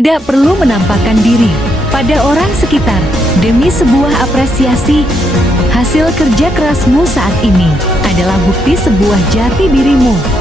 Tidak perlu menampakkan diri pada orang sekitar demi sebuah apresiasi. Hasil kerja kerasmu saat ini adalah bukti sebuah jati dirimu.